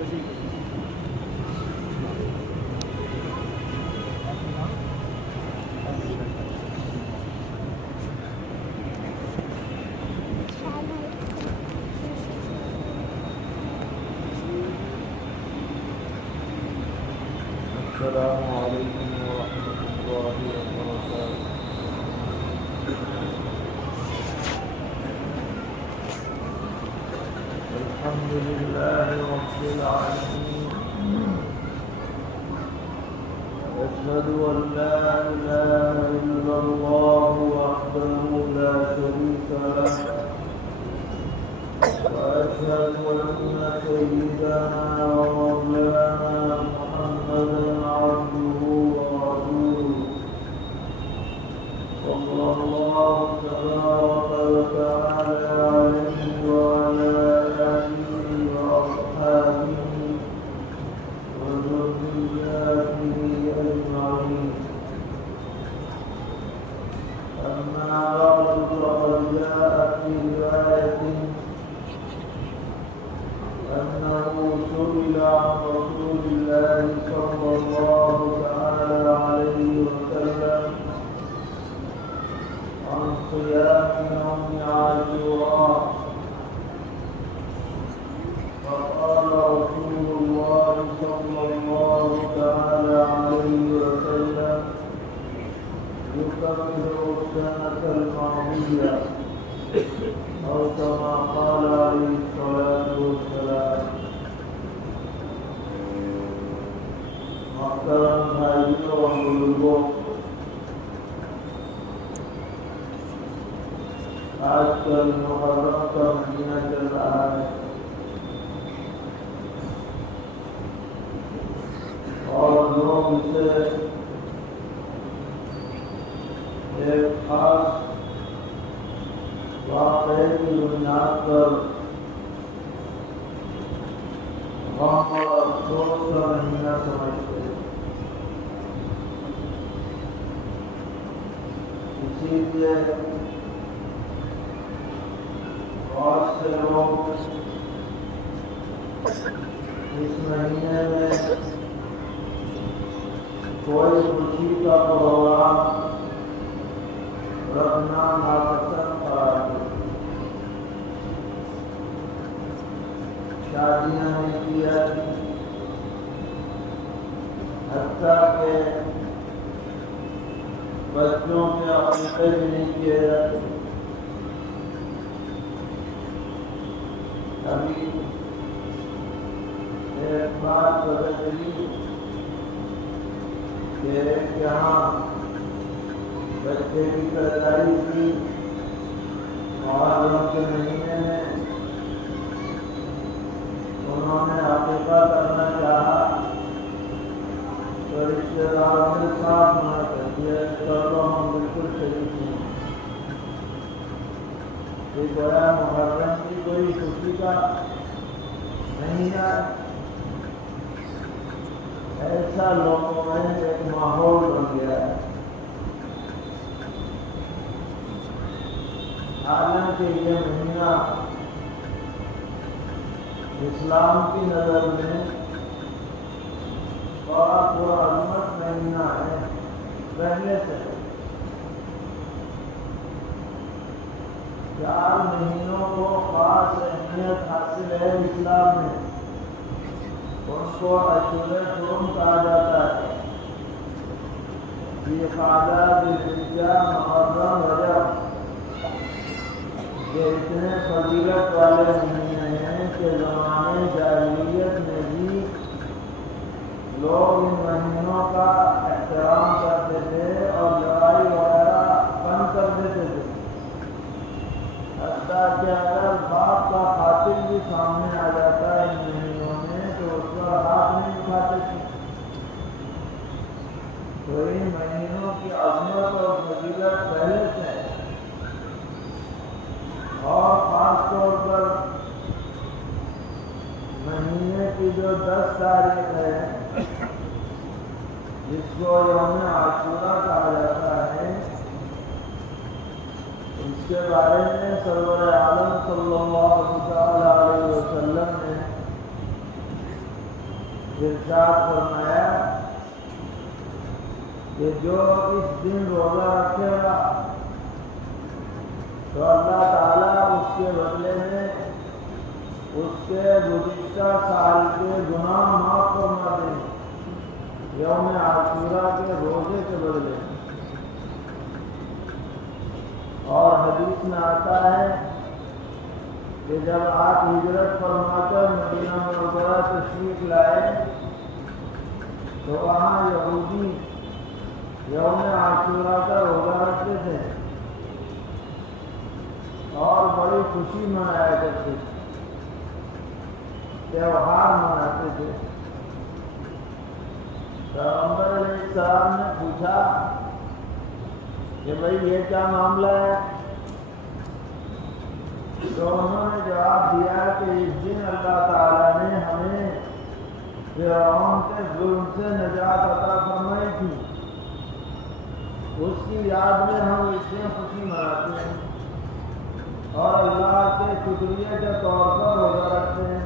السلام عليكم ورحمة الله وبركاته. الحمد لله رب العالمين، أشهد أن لا إله إلا الله وحده لا شريك له، وأشهد أن سيدنا ومولانا محمدا عبده ورسوله، صلى الله تبارك وتعالى عليه وعلى آله وأصحابه وذرياته أجمعين. أما بعد، فقد جاء في رواية أنه سئل عن رسول الله صلى الله تعالى عليه وسلم عن صيام يوم عاشوراء، فقال رسول الله صلى الله تعالى عليه وسلم: يكفر السنة الماضية، أو كما قال عليه الصلاة والسلام. محترم بھائیوں اور بزرگوں، آج کل محرم کا مہینہ چل رہا ہے اور لوگ اسے ایک خاص واقعے کی بنیاد پر غم اور افسوس کا مہینہ سمجھتے ہیں۔ اسی لیے بہت سے لوگ اس مہینے میں کوئی خوشی کا پروگرام رکھنا ناپسند قرار دیتے، شادیاں نہیں کی جاتی، حتیٰ کہ بچوں کے عقیقے بھی نہیں کیے جاتے۔ ابھی ایک بات پتہ چلی کہ یہاں بچے کی پیدائش کی محرم کے مہینے میں انہوں نے عقیقہ کرنا چاہا تو رشتے داروں نے صاف منع کر دیا، چلو ہم بالکل شریک نہیں۔ یہ گویا محرم کی کوئی خوشی کا مہینہ، ایسا لوگوں میں ایک ماحول بن گیا ہے۔ حالانکہ یہ مہینہ اسلام کی نظر میں بڑا پرعظمت مہینہ ہے، پہلے سے 4 مہینوں کو خاص اہمیت حاصل ہے اسلام میں۔ ان کو اشہر حرم کہا جاتا ہے۔ یہ قعدہ، ذوالحجہ، محرم، رجب، یہ اتنے فضیلت والے مہینے ہیں کہ زمانے جاہلیت میں بھی لوگ ان مہینوں کا احترام کرتے تھے اور لڑائی وغیرہ بند کر دیتے تھے، حتیٰ کہ اگر باپ کا قاتل بھی سامنے آ جاتا ہے ان مہینوں میں تو اس پر ہاتھ نہیں اٹھاتے تھے۔ تو ان مہینوں کی عظمت اور فضیلت پہلے سے ہے، اور خاص طور پر مہینے کی جو 10 تاریخ ہے جس کو یوم عاشورہ کہا جاتا ہے، اس کے بارے میں سرور عالم صلی اللہ علیہ وسلم نے ارشاد فرمایا کہ جو اس دن روزہ رکھے گا تو اللہ تعالیٰ اس کے بدلے میں اس کے گزشتہ سال کے گناہ معاف فرما دیں یوم عاشورہ کے روزے کے بدلے میں۔ اور حدیث میں آتا ہے کہ جب آپ ہجرت فرما کر مدینہ منورہ تشریف لائے تو وہاں یہودی یوم عاشورہ کا روزہ رکھتے تھے اور بڑی خوشی منایا کرتے تھے، تہوار مناتے تھے۔ پیغمبر علیہ السلام نے پوچھا کہ بھئی یہ کیا معاملہ ہے؟ تو انہوں نے جواب دیا کہ اس دن اللہ تعالیٰ نے ہمیں فرعون کے ظلم سے نجات عطا فرمائی تھی، اس کی یاد میں ہم اس دن خوشی مناتے ہیں اور اللہ کے شکریہ کے طور پر روزہ رکھتے ہیں۔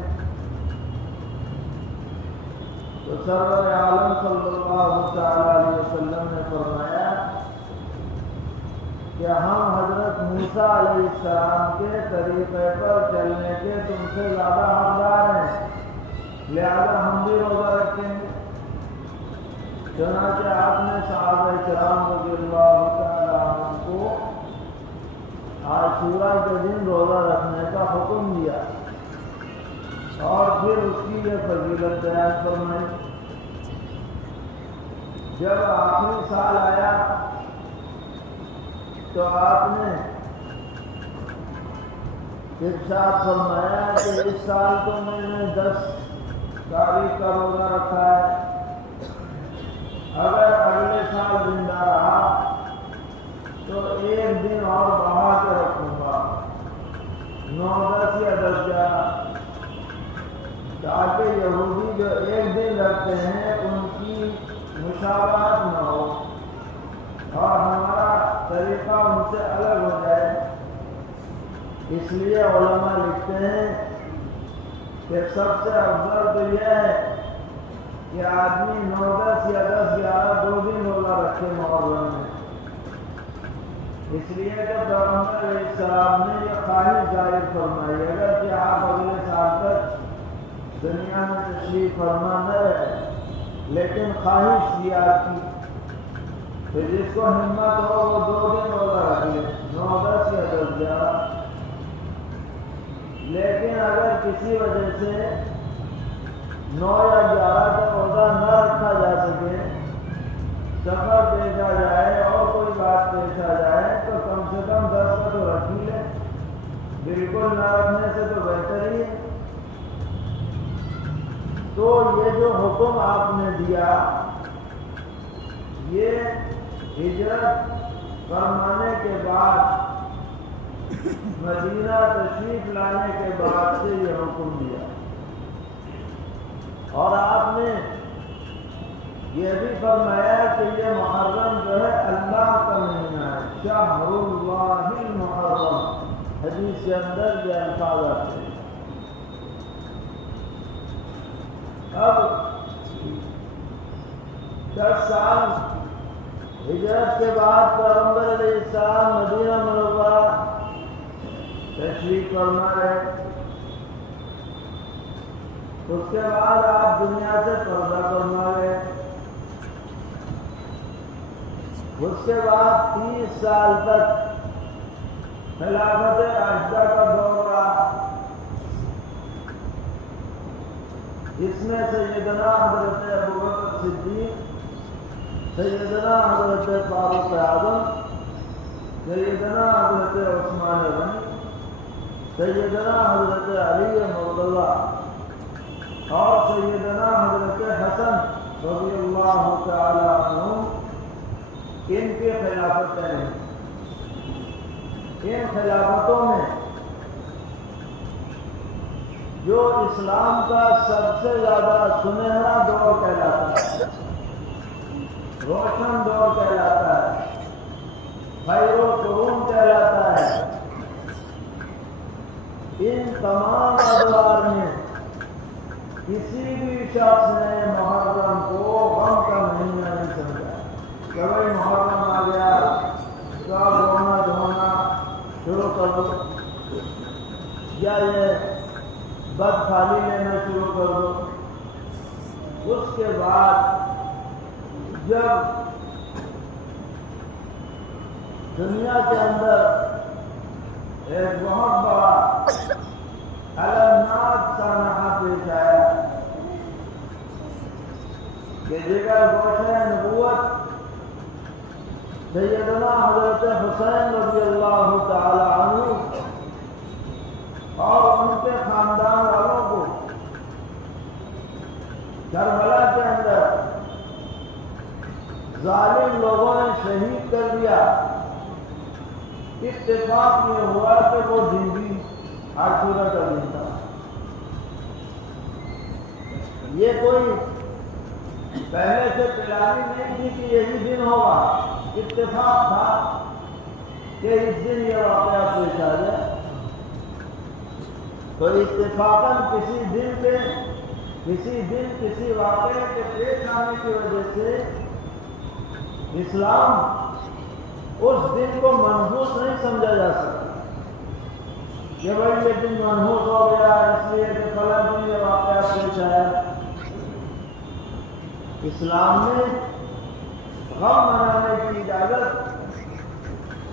تو سرور عالم صلی اللہ علیہ وسلم نے فرمایا کہ ہم حضرت موسیٰ علیہ السلام کے طریقے پر چلنے کے تم سے زیادہ حقدار ہیں، لہذا ہم بھی روزہ رکھیں گے۔ چنانچہ آپ نے صحابہ کرام رضی اللہ تعالیٰ عنہ کو عاشورہ کے دن روزہ رکھنے کا حکم دیا اور پھر اس کی یہ فضیلت بیان فرمائی۔ جب آخری سال آیا تو آپ نے ارشاد فرمایا کہ اس سال تو میں نے 10 تاریخ کا روزہ رکھا ہے، اگر اگلے سال زندہ رہا تو ایک دن اور بڑھا کے رکھوں گا، 9، 10 یا 10، 11، تاکہ یہودی جو ایک دن رکھتے ہیں ان کی مشابہت نہ ہو اور ہمارا طریقہ ان سے الگ ہو جائے۔ اس لیے علماء لکھتے ہیں کہ سب سے افضل تو یہ ہے کہ آدمی 9، 10 یا 10، 11 2 دن روزہ رکھے محرم میں، اس لیے کہ پیغمبر علیہ السلام نے یہ خواہش ظاہر فرمائی اگر کہ آپ اگلے سال تک دنیا میں تشریف فرما نہ رہے لیکن خواہش کی آپ کی، تو جس کو ہمت ہو وہ 2 دن روزہ رکھ لے، 9، 10 یا 10، 11۔ لیکن اگر کسی وجہ سے 9 یا 11 کا روزہ نہ رکھا جا سکے، سفر پیش آ جائے اور کوئی بات پیش آ جائے تو کم سے کم 10 کا تو رکھ ہی لے، بالکل نہ رکھنے سے تو بہتر ہی ہے۔ تو یہ جو حکم آپ نے دیا یہ ہجرت فرمانے کے بعد، مدینہ تشریف لانے کے بعد سے یہ حکم دیا، اور آپ نے یہ بھی فرمایا کہ یہ محرم جو ہے اللہ کا مہینہ ہے، شہر اللہ المحرم، حدیث کے اندر یہ الفاظ آتے ہیں۔ اب 10 سال ہجرت کے بعد پیغمبر علیہ السلام مدینہ منورہ تشریف فرما رہے، اس کے بعد آپ دنیا سے پردہ فرما رہے، اس کے بعد 30 سال تک خلافت راشدہ کا دور رہا، اس میں سیدنا حضرت ابوبکر صدیق، سیدنا حضرت فاروق اعظم، سیدنا حضرت عثمان غنی، سیدنا حضرت علی مرتضیٰ اور سیدنا حضرت حسن رضی اللہ تعالی عنہ، ان کی خلافتیں ہیں۔ ان خلافتوں میں جو اسلام کا سب سے زیادہ سنہرا دور کہلاتا ہے، روشن دور کہلاتا ہے، خیر و قرون کہلاتا ہے، ان تمام ادوار میں کسی بھی شخص نے محرم کو غم کا مہینہ نہیں سمجھا کہ بھائی محرم آ گیا سب رونا دھونا شروع کر دو یا یہ بد خالی لینا شروع کر دو. اس کے بعد جب دنیا کے اندر ایک بہت بڑا المناک سانحہ پیش آیا کہ جگر گوشہ نبوت سیدنا حضرت حسین رضی اللہ تعالی عنہ اور ان کے خاندان والوں کو کربلا کے اندر ظالم لوگوں نے شہید کر دیا. اتفاق یہ ہوا کہ وہ دن بھی عاشورہ کا دن تھا. یہ کوئی پہلے سے پلانی نہیں تھی کہ یہی دن ہوگا. اتفاق تھا کہ اس دن یہ واقعہ پیش آ جائے. تو اتفاقاً کسی دن کسی واقعے کے پیش آنے کی وجہ سے اسلام اس دن کو منحوس نہیں سمجھا جا سکتا کہ بھائی یہ دن منحوس ہو گیا اس لیے کہ فلاں دن یہ واقعہ پیش آیا. اسلام نے غم منانے کی اجازت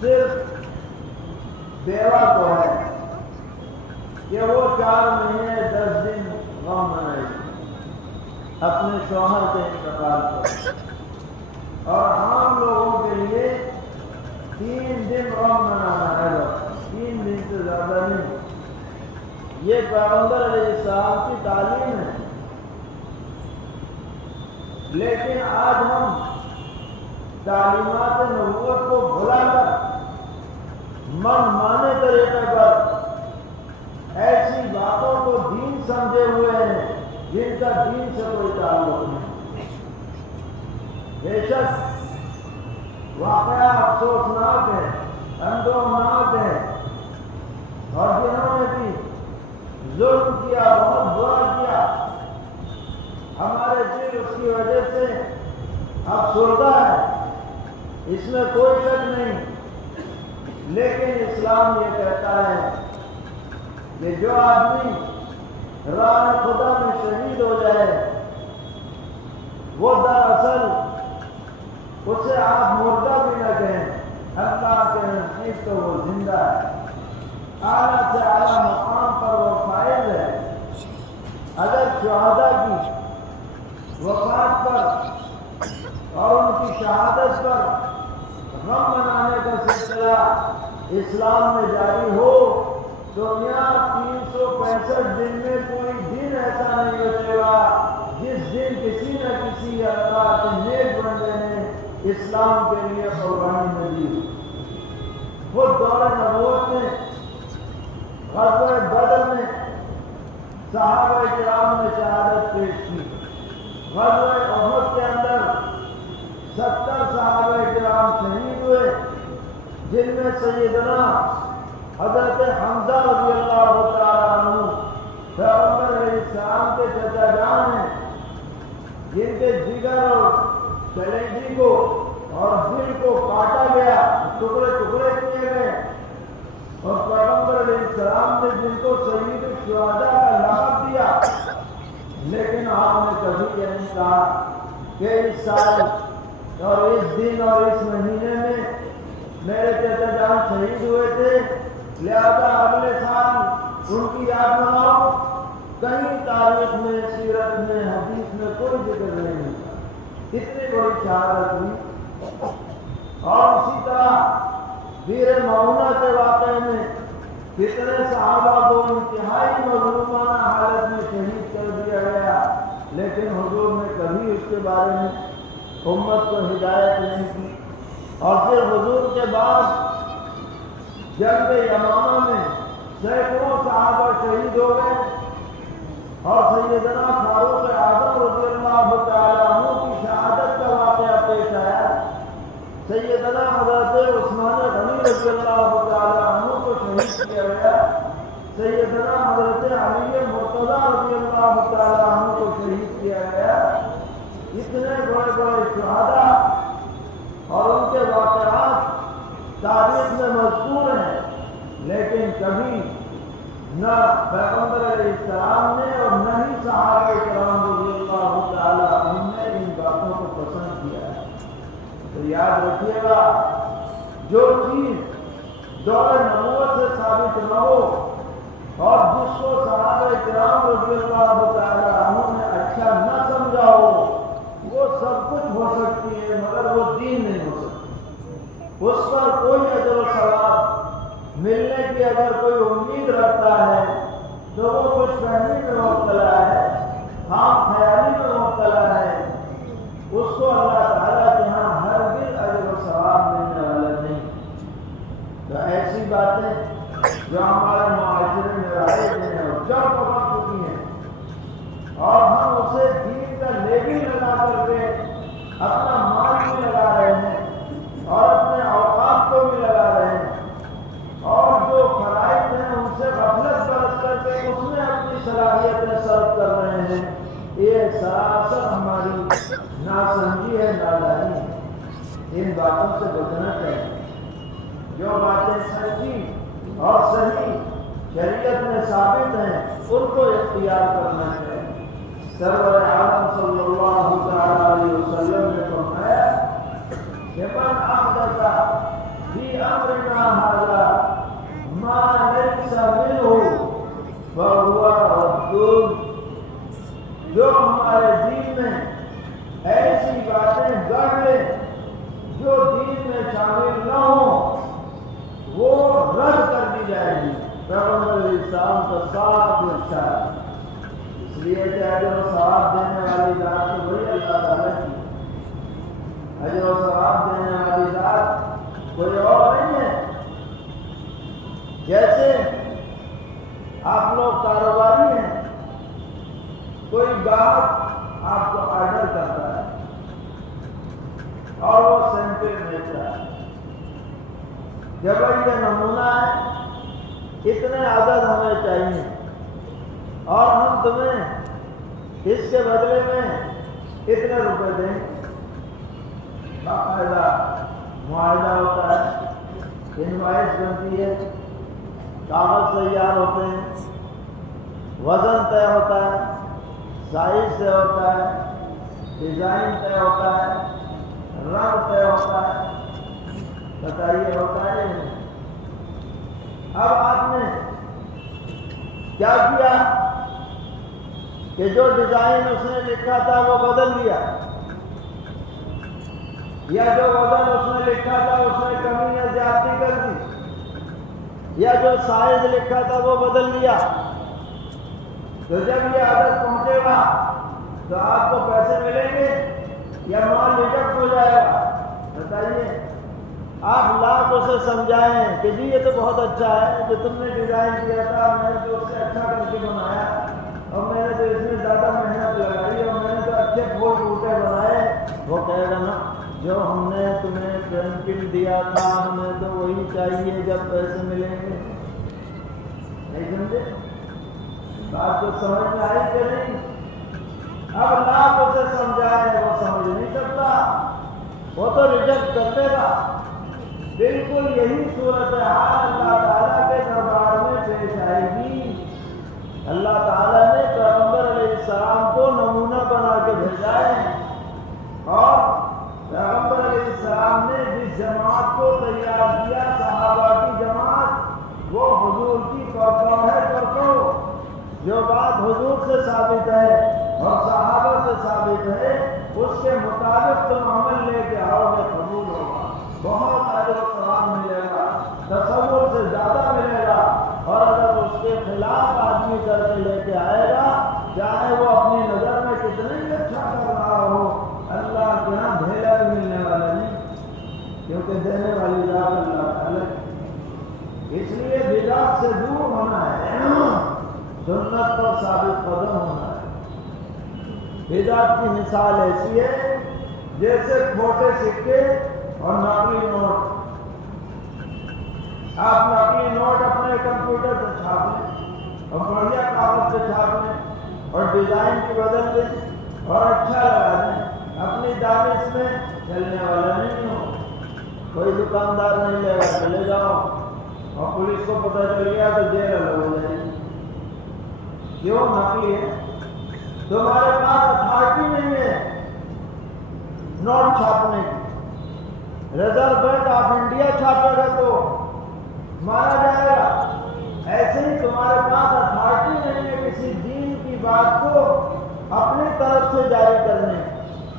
صرف بیوہ کو ہے کہ وہ 4 مہینے 10 دن غم منائے اپنے شوہر کے انتقال پر, اور عام لوگوں کے لیے 3 دن غم منانا ہے. 3 دن سے زیادہ نہیں. یہ پیغمبر علیہ السلام کی تعلیم ہے. لیکن آج ہم تعلیمات نبوت کو بھلا کر من مانے طریقے پر ایسی باتوں کو دین سمجھے ہوئے ہیں جن کا دین سے کوئی تعلق نہیں. بے شک واقعہ افسوسناک ہے, اندوہناک ہے, اور جنہوں نے بھی ظلم کیا, بہت برا کیا, ہمارے دل اس کی وجہ سے افسردہ ہے, اس میں کوئی شک نہیں. لیکن اسلام یہ کہتا ہے کہ جو آدمی راہ خدا میں شہید ہو جائے وہ دراصل اسے آپ مردہ بھی نہ کہیں, اللہ کے نزدیک تو وہ زندہ ہے. اعلیٰ سے اعلیٰ مقام پر وہ فائز ہے. اگر شہداء کی وفات پر اور ان کی شہادت پر غم منانے کا سلسلہ اسلام میں جاری ہو تو یہاں 365 دن میں کوئی دن ایسا نہیں بچے گا جس دن کسی نہ کسی اللہ کے نیک بندے نے اسلام کے لیے قربانی نہ دی. خود دور نبوت میں غزوہ بدر میں صحابہ کرام نے شہادت پیش کی. غزوہ احد کے اندر 70 صحابہ کرام شہید ہوئے, جن میں سیدنا حضرت حمزہ رضی اللہ تعالیٰ عنہ پیغمبر علیہ السلام کے چچا جان ہیں, جن کے جگر اور کلیجی کو اور دل کو کاٹا گیا, ٹکڑے ٹکڑے کیے گئے, اور پیغمبر علیہ السلام نے جن کو سید الشہداء کا لقب دیا. لیکن آپ نے کبھی یہ نہیں کہا کہ اس سال اور اس دن اور اس مہینے میں میرے چچا جان شہید ہوئے تھے, لہذا اگلے سال ان کی یاد مناؤ. کہیں تاریخ میں, سیرت میں, حدیث میں کوئی ذکر نہیں ملتا. اتنی بڑی شہادت ہوئی. اور اسی طرح ویر معونہ کے واقعے میں کتنے صحابہ کو انتہائی مظلومانہ حالت میں شہید کر دیا گیا, لیکن حضور نے کبھی اس کے بارے میں امت کو ہدایت نہیں کی. اور پھر حضور کے بعد جنگ یمامہ میں سینکڑوں صحابہ شہید ہو گئے, اور سیدنا فاروق اعظم رضی اللہ تعالیٰ عنہ کی شہادت کا واقعہ پیش آیا. سیدنا حضرت عثمان غنی رضی اللہ تعالیٰ عنہ کو شہید کیا گیا. سیدنا حضرت علی مرتضیٰ رضی اللہ تعالیٰ عنہ اتنے بڑے بڑے شہداء اور ان کے واقعات تاریخ میں مذکور ہیں، لیکن کبھی نہ پیغمبر علیہ السلام نے اور نہ ہی صحابہ کرام رضی اللہ تعالیٰ عنہم نے ان باتوں کو پسند کیا ہے۔ تو یاد رکھیے گا، جو چیز دور نبوت سے ثابت نہ ہو اور جس کو صحابہ کرام رضی اللہ تعالیٰ عنہم نے اچھا نہ سمجھا ہو، وہ سب کچھ ہو سکتی ہے مگر وہ دین نہیں ہو سکتی۔ اس پر کوئی اجر و ثواب ملنے کی اگر کوئی امید رکھتا ہے تو وہ خوش فہمی میں مبتلا ہے، خام خیالی میں مبتلا ہے، اس کو اللہ تعالیٰ کے ہاں ہرگز اجر و ثواب ملنے والا نہیں۔ تو ایسی باتیں جو ہمارے معاشرے میں رائج ہیں اور جب پکڑ چکی ہیں اور ہم اسے دین کا لیبل لگا کر کے اپنا مال بھی لگا رہے ہیں اور اپنے اوقات کو بھی لگا رہے ہیں، اور جو فرائض ہیں ان سے غفلت برت کر کے اس میں اپنی صلاحیتیں صرف کر رہے ہیں، یہ سراسر ہماری ناسمجھی ہے، نادانی ہے۔ ان باتوں سے بچنا چاہیے۔ جو باتیں سچی اور صحیح شریعت میں ثابت ہیں ان کو اختیار کرنا چاہیے۔ سرور عالم صلی اللہ تعالی علیہ وسلم نے فرمایا کہ من احدث فی امرنا ھذا ما لیس منہ فہو رد۔ جو ہمارے دین میں ایسی باتیں گڑھ لے جو دین میں شامل نہ ہوں وہ رد کر دی جائے گی۔ پیغمبر علیہ السلام کا صاف ارشاد۔ اس لیے کہ اجر و ثواب دینے والی ذات تو وہی اللہ تعالیٰ کی، اجر و ثواب دینے والی ذات کوئی اور نہیں ہے۔ جیسے آپ لوگ کاروباری ہیں، کوئی گاہک آپ کو آرڈر کرتا ہے اور وہ سیمپل بھیجتا ہے، جب یہ نمونہ ہے، اتنے عدد ہمیں چاہیے اور ہم تمہیں اس کے بدلے میں اتنے روپے دیں۔ باقاعدہ معاہدہ ہوتا ہے، انوائس بنتی ہے، کاغذ تیار ہوتے ہیں، وزن طے ہوتا ہے، سائز طے ہوتا ہے، ڈیزائن طے ہوتا ہے، رنگ طے ہوتا ہے۔ بتائیے ہوتا ہے نہیں؟ اب آپ نے کیا کیا کہ جو ڈیزائن اس نے لکھا تھا وہ بدل دیا، یا جو وزن اس نے لکھا تھا اس نے کمی یا زیادتی کر دی، یا جو سائز لکھا تھا وہ بدل دیا۔ تو جب یہ عدد پہنچے گا تو آپ کو پیسے ملیں گے یا مال ریجیکٹ ہو جائے گا؟ بتائیے۔ آپ لاکھ اسے سمجھائیں کہ جی یہ تو بہت اچھا ہے جو تم نے ڈیزائن کیا تھا، میں نے تو اس سے اچھا کر کے بنایا اور میں نے تو اس میں زیادہ محنت لگائی اور میں نے تو اچھے پھول بوٹے بنائے۔ وہ کہے گا نا جو ہم نے تمہیں پینسل دیا تھا ہمیں تو وہی چاہیے جب پیسے ملیں گے۔ نہیں سمجھے؟ بات تو سمجھ میں آئی کہ نہیں؟ اب لاکھ اسے سمجھائے وہ سمجھ نہیں سکتا، وہ تو ریجیکٹ کر دے گا۔ بالکل یہی صورتحال اللہ تعالیٰ کے دربار میں پیش آئے گی۔ اللہ تعالیٰ نے پیغمبر علیہ السلام کو نمونہ بنا کے بھیجا ہے، اور پیغمبر علیہ السلام نے جس جماعت کو تیار کیا، صحابہ کی جماعت، وہ حضور کی توقع ہے توقع۔ جو بات حضور سے ثابت ہے اور صحابہ سے ثابت ہے اس کے مطابق تم عمل لے کے آؤ گے، قبول ہوگا، بہت اجر و ثواب ملے گا، تصور سے زیادہ ملے گا۔ اور اگر اس کے خلاف آدمی کر کے لے کے آئے گا، چاہے وہ اپنی نظر میں کتنے ہی اچھا کر رہا ہو، اللہ کے یہاں ڈھیلا بھی ملنے والا نہیں، کیونکہ دینے والی ذات اللہ تعالیٰ۔ اس لیے بدعت سے دور ہونا ہے، سنت پر ثابت قدم ہونا ہے۔ بدعت کی مثال ایسی ہے جیسے کھوٹے سکے اور نقلی نوٹ۔ آپ نقلی نوٹ اپنے کمپیوٹر سے چھاپ لیں اور بڑھیا کاغذ سے چھاپ لیں اور ڈیزائن کی بدل دیں اور اچھا لگا دیں، اپنی دانش میں چلنے والا نہیں ہوں. کوئی دکاندار نہیں لے گا چلے جاؤ اور پولیس کو پتہ چل گیا تو جیل الگ ہو جائے گی. کیوں؟ نقلی ہے. تمہارے پاس اتھارٹی نہیں ہے نوٹ چھاپنے کی. ریزرو بینک آف انڈیا چھاپے گا تو مانا جائے گا. ایسے ہی تمہارے پاس اتھارٹی نہیں ہے کسی دین کی بات کو اپنی طرف سے جاری کرنے.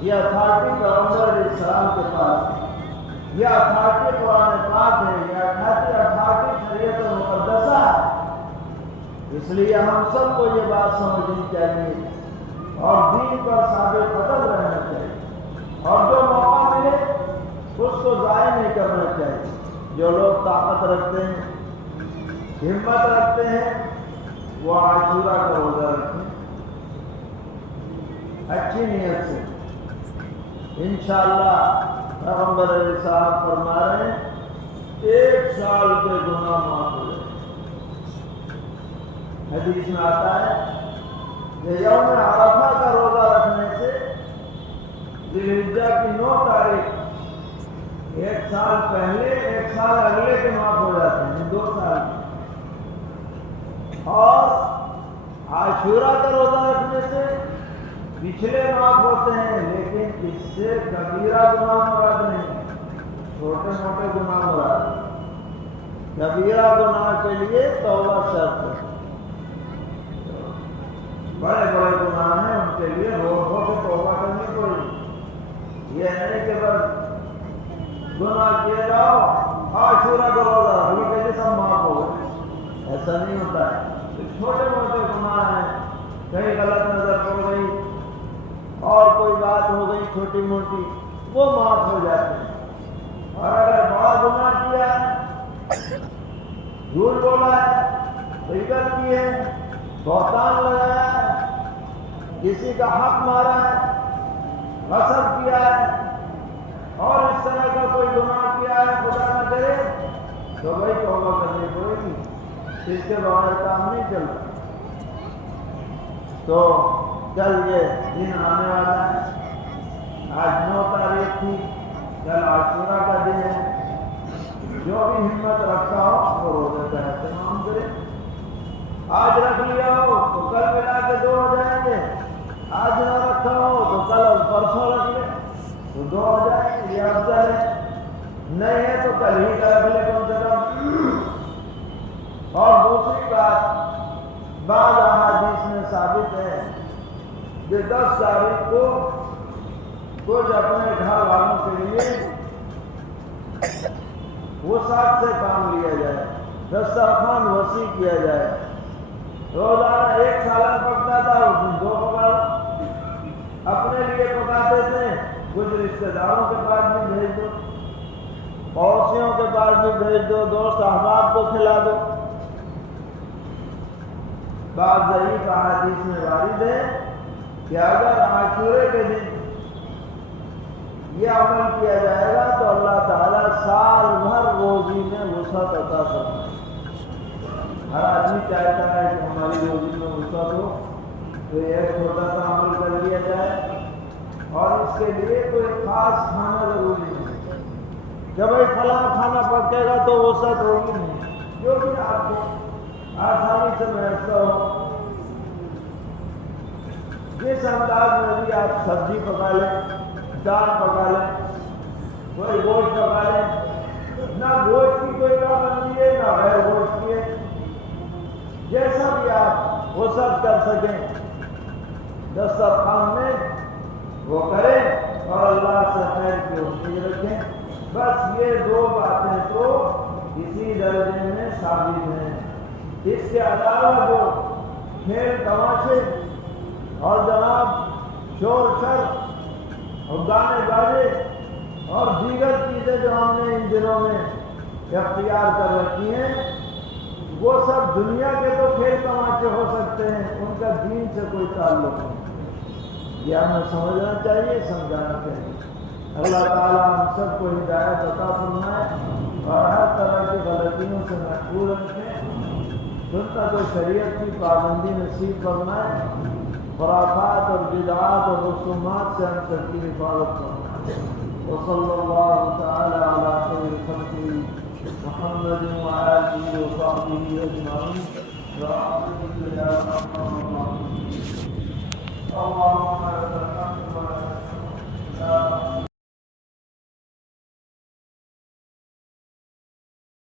یہ اتھارٹی پیغمبر علیہ السلام کے پاس ہے. یہ اتھارٹی قرآن پاک ہے. یہ اتھارٹی شریعت مقدسہ ہے. اس لیے ہم سب کو یہ بات سمجھنی چاہیے اور دین پر ثابت قدم رہنا چاہیے اور جو موقع ملے اس کو ضائع نہیں کرنا چاہیے. جو لوگ طاقت رکھتے ہیں ہمت رکھتے ہیں وہ عاشورہ کا روزہ رکھیں اچھی نیت سے. انشاءاللہ پیغمبر علیہ السلام فرما رہے ہیں 1 سال کے گناہ معاف ہو جائے. حدیث میں آتا ہے کہ یوم عرفہ کا روزہ رکھنے سے ذی الحجہ کی 9 تاریخ 1 سال پہلے 1 سال اگلے کے معاف ہو جاتے ہیں 2 سال. اور عاشورہ کا روزہ رکھنے سے پچھلے معاف ہوتے ہیں لیکن اس سے کبیرہ گناہ مراد نہیں, چھوٹے موٹے گناہ مراد. کبیرہ گناہ کے لیے توبہ شرط ہے. بڑے بڑے گناہ ہیں ان کے لیے روز ہو کے توبہ کرنی پڑی. یہ نہیں کہ بس گناہ کیے جاؤ عاشورہ کا روزہ رکھ لو کہ سب معاف ہو گئے. ایسا نہیں ہوتا ہے. چھوٹے موٹے گناہ ہیں, کہیں غلط نظر پڑ گئی اور کوئی بات ہو گئی چھوٹی موٹی, وہ معاف ہو جاتے ہیں. اور اگر بڑا گناہ کیا ہے, جھوٹ بولا ہے, غیبت کی ہے, بہتان لگایا ہے, کسی کا حق مارا ہے, غصب کیا ہے اور اس طرح کا کوئی گناہ کیا ہے خدا نہ کرے تو بھائی توبہ کرنی پڑے گی. اس کے بغیر کام نہیں چلتا. تو کل یہ دن آنے والا ہے. آج 9 تاریخ تھی, کل عاشورہ کا دن ہے. جو بھی ہمت رکھتا ہو وہ روزے کا اہتمام کرے. آج رکھ لیا ہو تو کل ملا کے 2 ہو جائیں گے. آج نہ رکھا ہو تو کل اور پرسوں رکھ لے تو 2 ہو جائیں گے. یہ افضل ہے. نہیں ہے تو کل ہی کا رکھ لے کم سے کم. اور دوسری بات, بعض احادیث میں ثابت ہے کہ 10 تاریخ کو کچھ اپنے گھر والوں کے لیے وسعت سے کام لیا جائے, دسترخوان وسیع کیا جائے. روزانہ 1 سالن پکتا تھا اس دن 2 پکا. اپنے لیے پکاتے تھے, کچھ رشتے داروں کے پاس بھی بھیج دو, پڑوسیوں کے پاس بھی بھیج دو, دوست احباب کو کھلا دو. بعض ضعیف احادیث میں وارد ہے کہ اگر عاشورے کے دن یہ عمل کیا جائے گا تو اللہ تعالیٰ سال بھر روزی میں وسعت عطا کرتا ہے. ہر آدمی چاہتا ہے کہ ہماری روزی میں وسعت ہو تو ایک چھوٹا سا عمل کر لیا جائے اور اس کے لیے کوئی خاص کھانا ضروری نہیں. جب بھائی فلاں کھانا پکے گا تو وسعت ہوگی نہیں. جو بھی آپ کو آسانی سے میسر ہو, جس انداز میں بھی آپ سبزی پکا لیں, دال پکا لیں, کوئی گوشت پکا لیں. نہ گوشت کی کوئی پابندی ہے نہ غیر گوشت کی ہے. جیسا بھی آپ وسعت کر سکیں دسترخوان میں وہ کریں اور اللہ سے خیر کی امید رکھیں. بس یہ 2 باتیں تو اسی درجے میں ثابت ہیں. اس کے علاوہ جو کھیل تماشے اور جناب شور شر اور گانے باجے اور دیگر چیزیں جو ہم نے ان دنوں میں اختیار کر رکھی ہیں, وہ سب دنیا کے تو کھیل تماشے ہو سکتے ہیں, ان کا دین سے کوئی تعلق نہیں. یہ ہمیں سمجھنا چاہیے, سمجھانا چاہیے. اللہ تعالیٰ ہم سب کو ہدایت عطا فرمائے اور ہر طرح کی غلطیوں سے محفوظ رکھیں. سنت و شریعت کی پابندی نصیب فرمائے. خرافات اور بدعات اور رسومات سے ہم سب کی حفاظت کرنا. وصلی اللہ تعالی علی خیر خلقہ محمد وآلہ وصحبہ اجمعین برحمتک یا ارحم الراحمین. اللهم